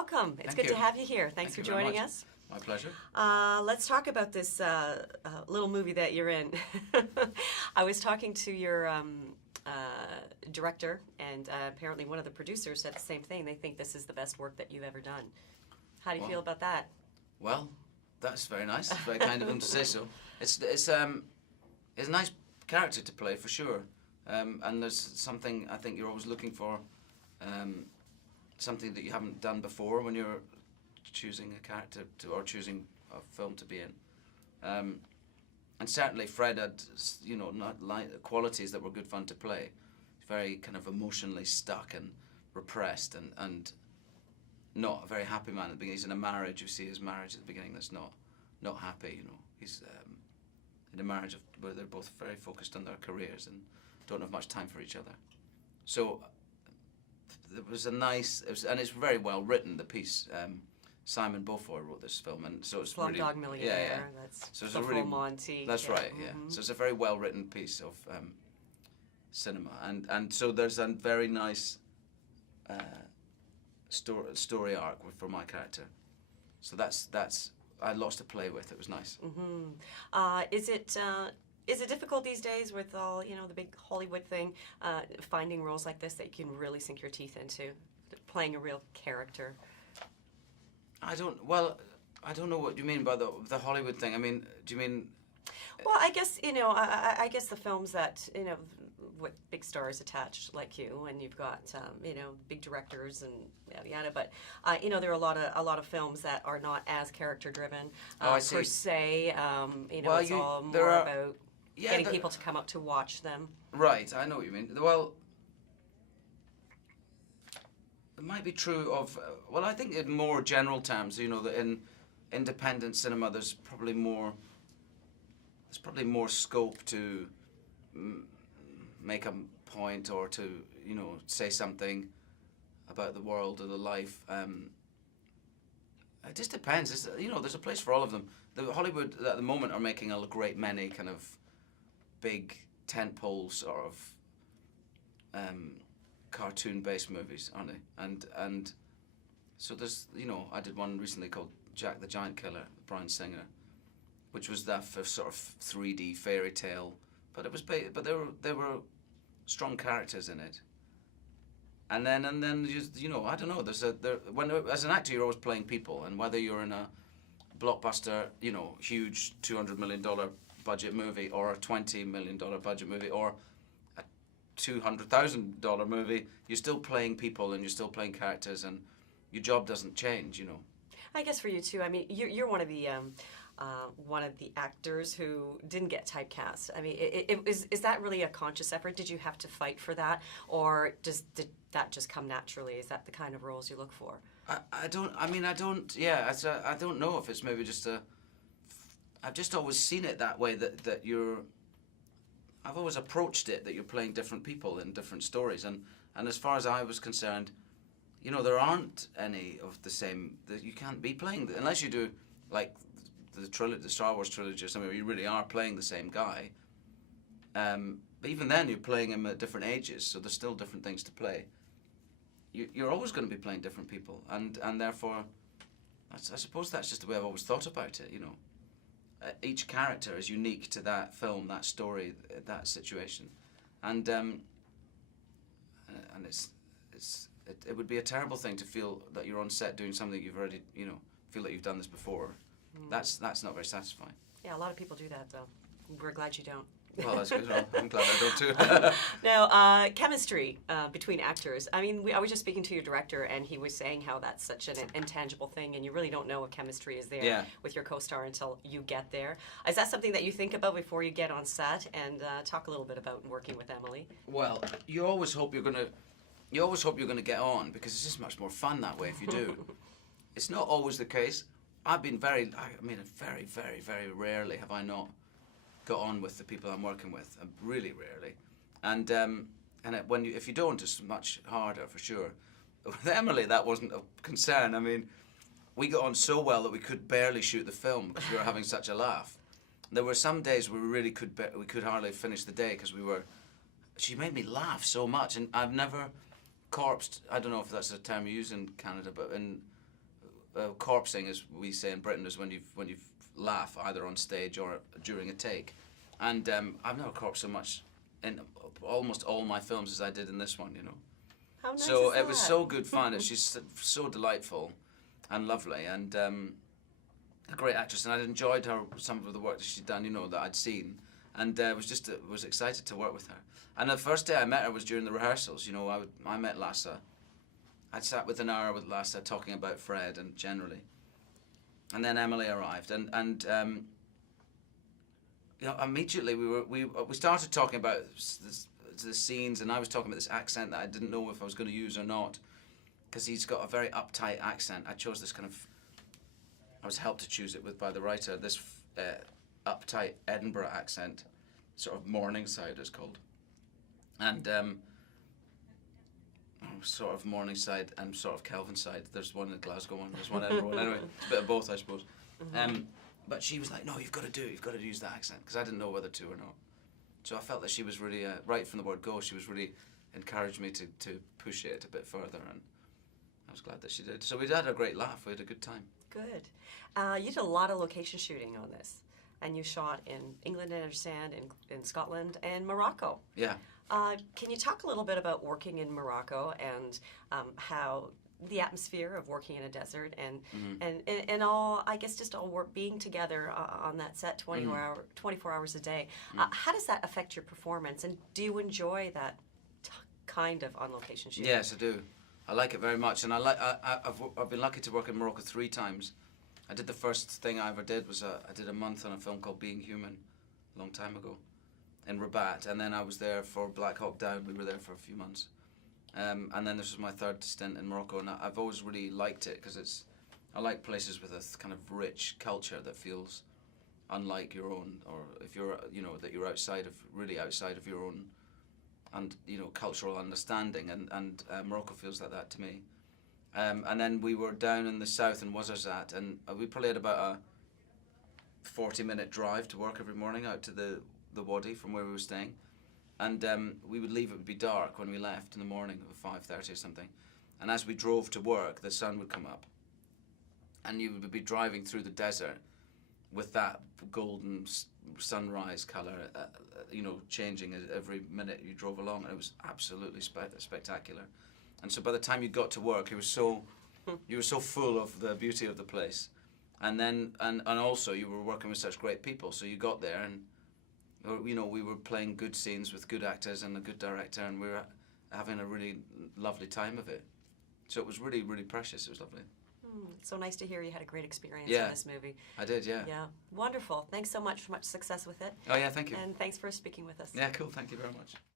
welcome. It's good to have you here. Thanks for joining us. My pleasure. Let's talk about this little movie that you're in. I was talking to your director, and apparently one of the producers said the same thing. They think this is the best work that you've ever done. How do you feel about that? Well, that's very nice. It's very kind of them to say so. It's a nice character to play for sure, and there's something I think you're always looking for, something that you haven't done before when you're choosing a character or choosing a film to be in. And certainly Fred had, not like qualities that were good fun to play. He's very kind of emotionally stuck and repressed and not a very happy man at the beginning. He's in a marriage. You see his marriage at the beginning that's not happy. He's in a marriage where they're both very focused on their careers and don't have much time for each other. So there was and it's very well written, the piece. Simon Beaufoy wrote this film, and so it's really Slumdog Millionaire. That's so it's the a really, full Monty. That's right. Yeah. So it's a very well written piece of cinema, and so there's a very nice story arc for my character. So that's I had lots to play with. It was nice. Is it difficult these days with all the big Hollywood thing, finding roles like this that you can really sink your teeth into, playing a real character? I don't know what you mean by the Hollywood thing. I mean, do you mean? Well, I guess I guess the films that with big stars attached like you, and you've got big directors and yada yada. But there are a lot of films that are not as character driven per se. It's all more about getting people to come out to watch them. Right, I know what you mean. Well, it might be true of, I think in more general terms, that in independent cinema there's probably more scope to make a point or to, say something about the world or the life. It just depends. There's a place for all of them. The Hollywood at the moment are making a great many kind of big tentpole sort of cartoon-based movies, aren't they? And so there's, I did one recently called Jack the Giant Killer, Bryan Singer, which was that for sort of 3D fairy tale, but there were strong characters in it. And then I don't know. As an actor, you're always playing people, and whether you're in a blockbuster, huge $200 million budget movie, or a $20 million budget movie, or $200,000 movie, you're still playing people and you're still playing characters, and your job doesn't change, I guess for you too. I mean, you're one of the actors who didn't get typecast. I mean, is that really a conscious effort? Did you have to fight for that, or did that just come naturally? Is that the kind of roles you look for? I don't know if it's maybe just I've just always seen it that way, that I've always approached it that you're playing different people in different stories, and as far as I was concerned, there aren't any of the same, that you can't be playing unless you do like the Star Wars trilogy or something where you really are playing the same guy. But even then, you're playing him at different ages, so there's still different things to play. You're always going to be playing different people, and therefore, I suppose that's just the way I've always thought about it. Each character is unique to that film, that story, that situation, and it would be a terrible thing to feel that you're on set doing something you've already, feel that you've done this before. That's not very satisfying. Yeah, a lot of people do that though. We're glad you don't. Well, that's good. I'm glad I don't too. Now, chemistry between actors. I mean, I was just speaking to your director, and he was saying how that's such an intangible thing, and you really don't know if chemistry is there with your co-star until you get there. Is that something that you think about before you get on set? And talk a little bit about working with Emily. Well, you always hope you're gonna get on, because it's just much more fun that way if you do. It's not always the case. I've been very, very, very rarely have I not got on with the people I'm working with, really rarely. And if you don't, it's much harder for sure. With Emily, that wasn't a concern. I mean, we got on so well that we could barely shoot the film because we were having such a laugh. There were some days where we really could hardly finish the day because she made me laugh so much, and I've never corpsed. I don't know if that's a term you use in Canada, but corpsing, as we say in Britain, is when you laugh either on stage or during a take. And I've never corpsed so much in almost all my films as I did in this one, you know. How nice So is it was that? so good fun. And she's so delightful and lovely, and a great actress. And I'd enjoyed some of the work that she'd done, you know, that I'd seen, and was excited to work with her. And the first day I met her was during the rehearsals. You know, I met Lasse. I'd sat with an hour with Lasse talking about Fred and generally, and then Emily arrived, and you know, immediately we started talking about the scenes, and I was talking about this accent that I didn't know if I was going to use or not, because he's got a very uptight accent. I chose this kind of, I was helped to choose it by the writer, this uptight Edinburgh accent, sort of Morningside it's called, and sort of Morningside and sort of Kelvinside. There's one in Glasgow one, there's one in Edinburgh one. Anyway, it's a bit of both, I suppose. But she was like, no, you've got to use that accent, because I didn't know whether to or not. So I felt that she was really, right from the word go, she was really encouraged me to push it a bit further, and I was glad that she did. So we had a great laugh, we had a good time. Good. You did a lot of location shooting on this, and you shot in England, I understand, in Scotland, and Morocco. Yeah. Can you talk a little bit about working in Morocco and how the atmosphere of working in a desert and all, I guess, just all work being together on that set 24 hours a day. How does that affect your performance, and do you enjoy that kind of on-location shooting? Yes, I do. I like it very much, and I've been lucky to work in Morocco 3 times. I did the first thing I ever did was I did a month on a film called Being Human, a long time ago, in Rabat, and then I was there for Black Hawk Down. We were there for a few months. And then this was my 3rd stint in Morocco, and I've always really liked it because I like places with a kind of rich culture that feels unlike your own, or if you're, you know, that you're really outside of your own, and you know, cultural understanding, and Morocco feels like that to me. And then we were down in the south in Ouarzazate, and we probably had about a 40-minute drive to work every morning out to the wadi from where we were staying. And we would leave, it would be dark when we left in the morning, at 5:30 or something. And as we drove to work, the sun would come up. And you would be driving through the desert with that golden sunrise colour, you know, changing every minute you drove along. And it was absolutely spectacular. And so by the time you got to work, you were so full of the beauty of the place. And then, and also you were working with such great people. So you got there, and you know, we were playing good scenes with good actors and a good director, and we were having a really lovely time of it. So it was really, really precious. It was lovely. So nice to hear you had a great experience Yeah, in this movie. I did, yeah. Yeah, wonderful. Thanks so much. Much success with it. Oh yeah, thank you. And thanks for speaking with us. Yeah, cool. Thank you very much.